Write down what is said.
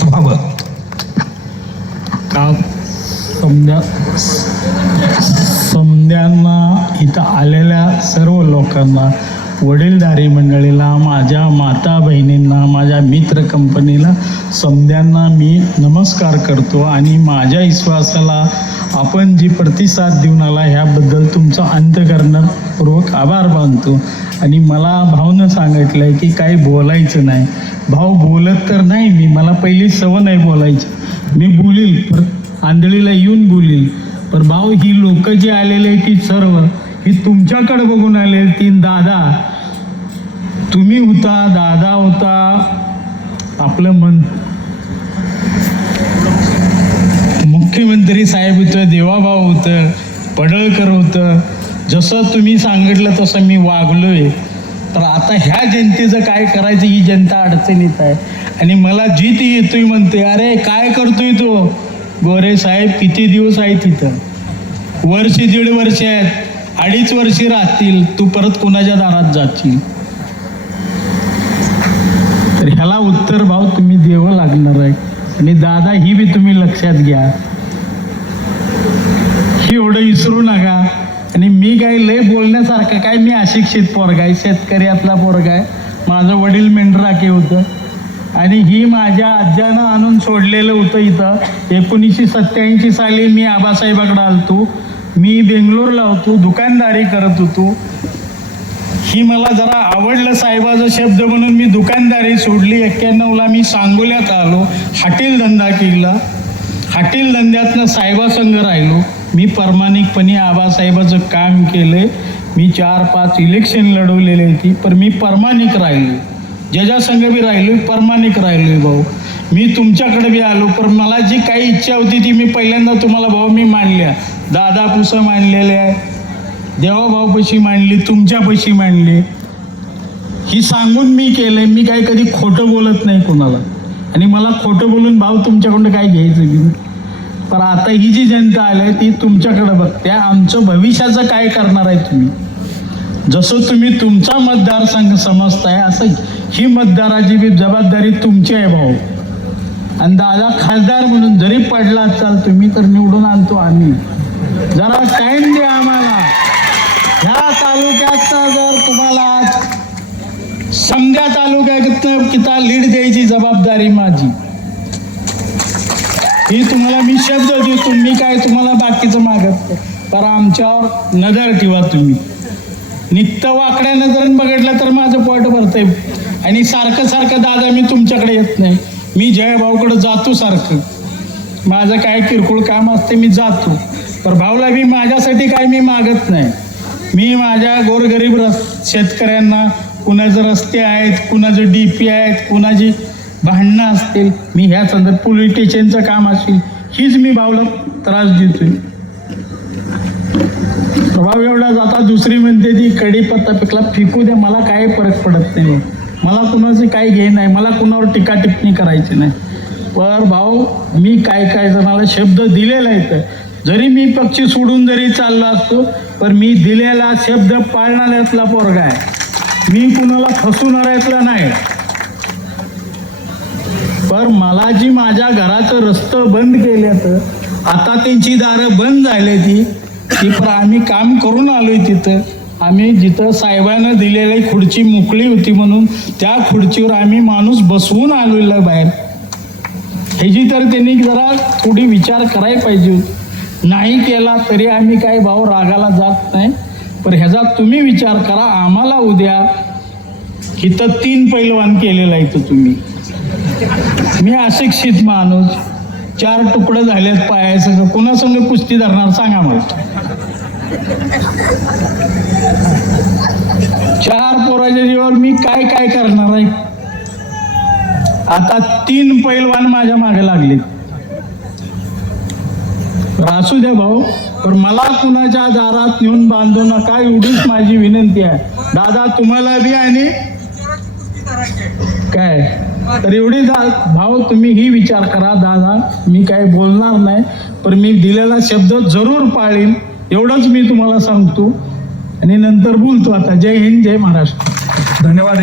प्रचलित व्हावं का समजा समध्यांना इथं आलेल्या सर्व लोकांना वडीलधारी मंडळीला माझ्या माता बहिणींना माझ्या मित्र कंपनीला समध्यांना मी नमस्कार करतो आणि माझ्या विश्वासाला आपण जी प्रतिसाद देऊन आला ह्याबद्दल तुमचा अंतकरणपूर्वक आभार मानतो. आणि मला भावनं सांगितलं आहे की काही बोलायचं नाही. भाऊ बोलत तर नाही मी. मला पहिली सवय नाही बोलायची. मी बोलील पर आंधळीला येऊन बोलील. पण भाऊ ही लोक जी आलेली आहे ती सर्व ही तुमच्याकडे बघून आले तीन दादा. तुम्ही होता दादा होता. आपलं मन मुख्यमंत्री साहेब होतं देवाभाऊ होतं पडळकर होतं. जसं तुम्ही सांगितलं तसं मी वागलोय. तर आता ह्या जनतेचं काय करायचं ही जनता अडचणीत आहे. आणि मला जी ती येतोय म्हणते अरे काय करतोय तो? गोरे साहेब किती दिवस आहे तिथं? वर्ष दीड वर्ष आहेत. अडीच वर्षे राहतील. तू परत कोणाच्या दारात जातील तर ह्याला उत्तर भाव तुम्ही द्यावं लागणार आहे. आणि दादा ही बी तुम्ही लक्षात घ्या. एवढं विसरू नका. आणि मी काय लय बोलण्यासारखं काय? मी अशिक्षित पोरगा आहे शेतकऱ्यातला पोरगा आहे. माझं वडील मेंढराके होतं. आणि ही माझ्या आज्यानं आणून सोडलेलं होतं इथं. एकोणीसशे सत्त्याऐंशी साली मी आबासाहेबाकडे आलतो. मी बेंगलोरला होतो दुकानदारी करत होतो. ही मला जरा आवडलं साहेबाचा शब्द म्हणून मी दुकानदारी सोडली. एक्क्याण्णवला मी सांगोल्यात आलो हाटील धंदा केला हाटील धंद्यातनं साहेबासंग राहिलो. मी प्रामाणिकपणे आबासाहेबाचं काम केलं मी चार पाच इलेक्शन लढवलेले होती पण मी प्रामाणिक राहिलो ज्याच्या संघ बी राहिलो प्रामाणिक राहिलो भाऊ. मी तुमच्याकडे बी आलो पण मला जी काही इच्छा होती ती मी पहिल्यांदा तुम्हाला भाऊ मी मांडल्या. दादा पुसं मांडलेल्या आहे. देवाभाऊपाशी मांडली तुमच्यापाशी मांडली. ही सांगून मी केलं मी काही कधी खोटं बोलत नाही कोणाला. आणि मला खोटं बोलून भाऊ तुमच्याकडून काय घ्यायचं तर आता ही जी जनता आली ती तुमच्याकडे बघते. आमचं भविष्याचं काय करणार आहे तुम्ही? जसं तुम्ही तुमचा मतदारसंघ समजताय असं ही मतदाराची बी जबाबदारी तुमची आहे भाऊ. आणि दादा खासदार म्हणून जरी पडला असाल तुम्ही तर निवडून आणतो आम्ही. जरा टाइम द्या आम्हाला. ह्या तालुक्याचा जर तुम्हाला आज समजा तालुक्यात किता लीड द्यायची जबाबदारी माझी. ही तुम्हाला मी शब्द देतो मी काय तुम्हाला बाकीचं मागत नाही. तर आमच्यावर नजर ठेवा तुम्ही. नित्य वाकड्या नजरेनं बघितलं तर माझं पोट भरतंय. आणि सारखं सारखं दादा मी तुमच्याकडे येत नाही. मी जयभाऊकडे जातो सारखं. माझं काय किरकोळ काम असते मी जातो. तर भाऊला मी माझ्यासाठी काय मी मागत नाही. मी माझ्या गोरगरीब रस शेतकऱ्यांना कुणाचे रस्ते आहेत कुणाचे डी पी आहेत कुणाची भांडणं असतील मी ह्या संदर्भात पोलीस स्टेशनचं काम असेल हीच मी भाऊला त्रास देतोय. प्रभाव एवढा जाता दुसरी म्हणते ती कढीपत्ता पिकला फेकू द्या मला काही फरक पडत नाही मला कुणाशी काही घे नाही मला कुणावर टीका टिप्पणी करायची नाही. पर भाऊ मी काय काय जणाला शब्द दिलेला आहे तर जरी मी पक्षी सोडून जरी चाललो असतो पण मी दिलेला शब्द पाळणाऱ्यातला पोरगा आहे. मी कुणाला फसवणाऱ्यातला नाही. पर मला जी माझ्या घराचं रस्तं बंद केल्यात आता त्यांची दारं बंद झाली ती ती पण आम्ही काम करून आलोय तिथं. आम्ही जिथं साहेबानं दिलेली खुर्ची मोकळी होती म्हणून त्या खुर्चीवर आम्ही माणूस बसवून आलेलो बाहेर. ह्याची तर त्यांनी जरा थोडी विचार करायला पाहिजे नाही केला तरी आम्ही काही भाव रागाला जात नाही. पण ह्याचा तुम्ही विचार करा आम्हाला उद्या इथं तीन पैलवान केलेला आहे तुम्ही. मी अशिक्षित माणूस चार तुकडं झालेत पायाचं कुणासंग कुस्ती धरणार सांगा मला. चार पोराच्या जीवावर मी काय काय करणार आहे? आता तीन पैलवान माझ्या मागे लागले. असू द्या भाऊ पण मला कुणाच्या दारात नेऊन बांधू नका एवढीच माझी विनंती आहे. दादा तुम्हाला बी आणि काय? तर एवढी भाव तुम्ही ही विचार करा दादा. मी काय बोलणार नाही पण मी दिलेला शब्द जरूर पाळीन. एवढंच मी तुम्हाला सांगतो. आणि नंतर बोलतो आता. जय हिंद जय महाराष्ट्र. धन्यवाद